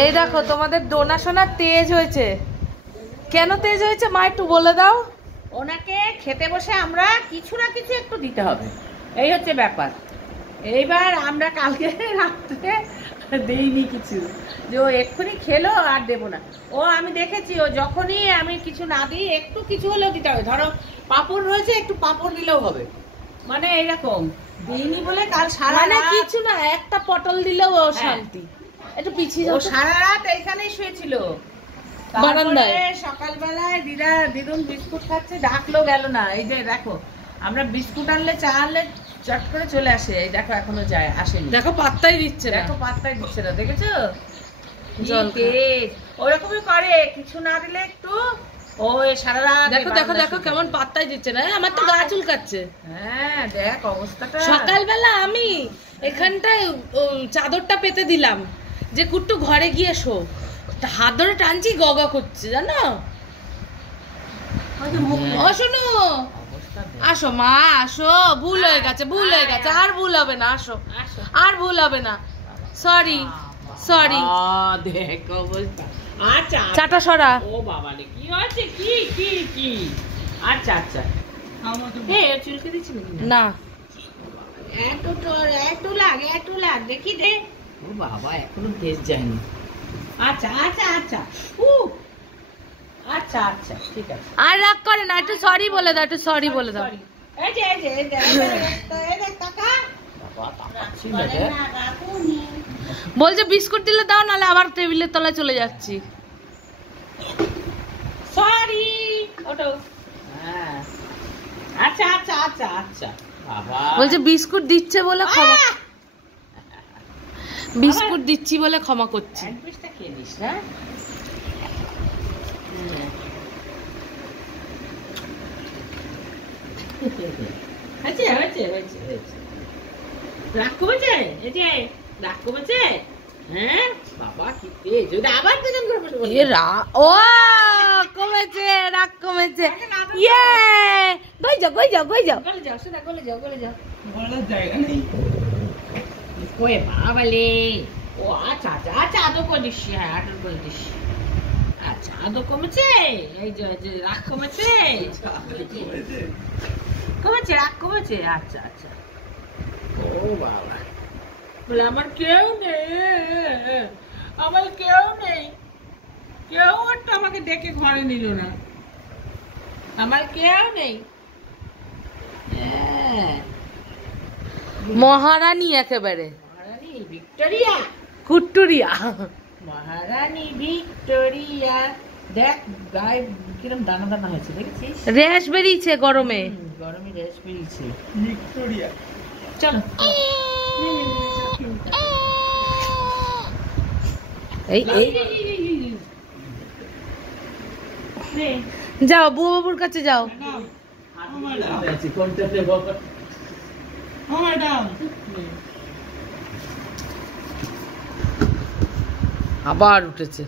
এই দেখো তোমাদের ডোনা সোনা তেজ হয়েছে। কেন তেজ হয়েছে মা একটু বলে দাও। ওনাকে খেতে বসে আমরা কিছু না কিছু একটু দিতে হবে, এই হচ্ছে ব্যাপার। এইবার আমরা কালকে রাত্রে দেইনি কিছু, যে ও এক্ষুনি খেলো আর দেবো না। ও আমি দেখেছি ও যখনই আমি কিছু না দিই একটু কিছু হলেও দিতে হবে। ধরো পাঁপড় রয়েছে, একটু পাঁপড় দিলেও হবে, মানে এইরকম। দিইনি বলে কাল সারা মানে কিছু না, একটা পটল দিলেও ও শান্তি। একটু পিছিয়ে যাও। ও সারা রাত এইখানেই শুয়েছিল বারান্দায়। সকালবেলায় দিদুন বিস্কুট খাচ্ছে, ডাকলো গেল না। এই যে দেখো আমরা বিস্কুট আনলে চা আনলে চট করে চলে আসে, এই দেখো এখনো যায় আসেনি। দেখো পাত্তাই দিচ্ছে না, দেখো পাত্তাই দিচ্ছে না, দেখেছো? জল ওরকমই করে, কিছু না দিলে একটু ওই সারা রাত। দেখো দেখো দেখো কেমন পাত্তাই দিচ্ছে না। আমার তো গা চুলকাচ্ছে। হ্যাঁ দেখ অবস্থাটা। সকালবেলা আমি এখানটায় চাদরটা পেতে দিলাম যে কুট্টু ঘরে গিয়ে শো, হাত ধরে টানছি গগা করছে জানো। ও শোনো, আসো মা আসো, ভুল হয়ে গেছে, ভুল হয়ে গেছে, আর ভুল হবে না, আসো আর ভুল হবে না, সরি সরি। দেখ অবস্থা। আচ্ছা চাটা সরা। ও বাবা রে কি হয়েছে, কি কি কি? আচ্ছা আচ্ছা চুলকে দিচ্ছি না, একটু লাগ দেখি দে। ও বাবা এখনো তেজ যায়নি। আচ্ছা আচ্ছা আচ্ছা আচ্ছা আচ্ছা ঠিক আছে। আর রাগ করে না, একটু সরি বলে দাও, একটু সরি বলে দাও। এই যে এই যে এই যে টাকা বাবা তাকাচ্ছি না রে। বলছে বিস্কুট দিলে দাও, নাহলে আবার টেবিলের তলায় চলে যাচ্ছি। সরি ওটো। হ্যাঁ আচ্ছা আচ্ছা আচ্ছা আচ্ছা বাবা বলছে বিস্কুট দিচ্ছে বলে ক্ষমা, বিস্কুট দিচ্ছি বলে ক্ষমা করছি। স্যান্ডউইচটা খেয়ে নিস না। হয়েছে হয়েছে হয়েছে হয়েছে। রাগ কমেছে, এই যে রাগ কমেছে। হ্যাঁ বাবা কি পেয়ে যদি আবার দুজন করে বসে বসে। ও কমেছে, রাগ কমেছে। ইয়ে গই যাও গই যাও গই যাও। গলে যাও সেটা গলে যাও গলে যাও। গলার জায়গা নেই। ওয়ে বাবালে। ও আচ্ছা আচ্ছা আচ্ছা আদৌ করিস। হ্যাঁ আদৌ করিস। আচ্ছা আদৌ কমেছে, এই যে রাগ কমেছে। কমেছে রাগ কমেছে। আচ্ছা আচ্ছা। ও বাবা বলে আমার কেউ নেই, আমার কেউ নেই, কেউ একটা আমাকে ডেকে ঘরে নিল না, আমার কেউ নেই। মহারানী একেবারে, মহারানী ভিক্টোরিয়া, কুট্টুরিয়া মহারানী ভিক্টোরিয়া। দেখ গায়ে কিরম দানা দানা হয়েছে দেখেছিস? রেশ বেরিয়েছে গরমে, গরমে রেশ বেরিয়েছে। ভিক্টোরিয়া চলো এই এই যাও বুয়া বাবুর কাছে যাও। আবার উঠেছে।